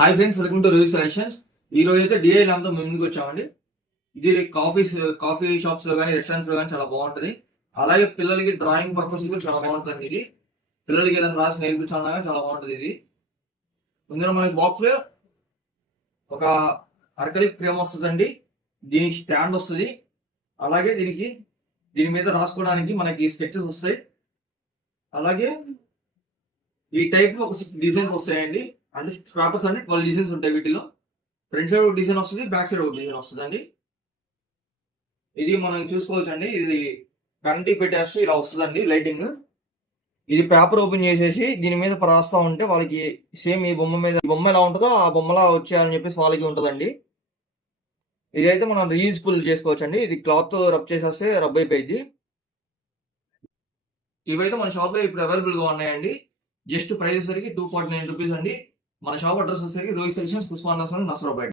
Hi friends, welcome to review selections. ఈ రోజు అయితే డిఐ ల్యాంప్ తో మేము ముందుకు వచ్చామండి. ఇది కాఫీ షాప్స్ లో కానీ రెస్టారెంట్స్ లో కానీ చాలా బాగుంటది. అలాగే పిల్లలకి డ్రాయింగ్ పర్పస్ కూడా చాలా బాగుంటుంది. ఇది పిల్లలకి ఏదైనా రాసి నేర్పించాలన్నా కానీ చాలా బాగుంటది. ఇది ఇందులో మనకి బాక్స్ లో ఒక అర్కలిక్ ఫ్రేమ్ వస్తుందండి. దీనికి స్టాండ్ వస్తుంది. అలాగే దీని మీద రాసుకోవడానికి మనకి స్కెచెస్ వస్తాయి. అలాగే ఈ టైప్ ఒక 6 డిజైన్స్ వస్తాయండి. అంటే 6 పేపర్స్ అంటే 12 డిజైన్స్ ఉంటాయి. వీటిలో ఫ్రంట్ సైడ్ ఒక డిజైన్ వస్తుంది, బ్యాక్ సైడ్ ఒక డిజైన్ వస్తుందండి. ఇది మనం చూసుకోవచ్చండి. ఇది కరెంట్ పెట్టేస్తే ఇలా వస్తుందండి లైటింగ్. ఇది పేపర్ ఓపెన్ చేసేసి దీని మీద రాస్తా ఉంటే వాళ్ళకి సేమ్ ఈ బొమ్మ ఎలా ఉంటుందో ఆ బొమ్మలా వచ్చాయని చెప్పేసి వాళ్ళకి ఉంటుందండి. ఇదైతే మనం రీయూజ్ఫుల్ చేసుకోవచ్చండి. ఇది క్లాత్ రబ్ చేసేస్తే రబ్ అయిపోయింది. ఇవైతే మన షాప్ లో ఇప్పుడు అవైలబుల్ గా ఉన్నాయండి. జస్ట్ ప్రైస్ వచ్చేసరికి 249 రూపీస్ అండి. మన షాప్ అడ్రస్ వచ్చేసరికి రోహిత్ సెలక్షన్స్, పుష్ప నర్సరీ, నసరాబాద్.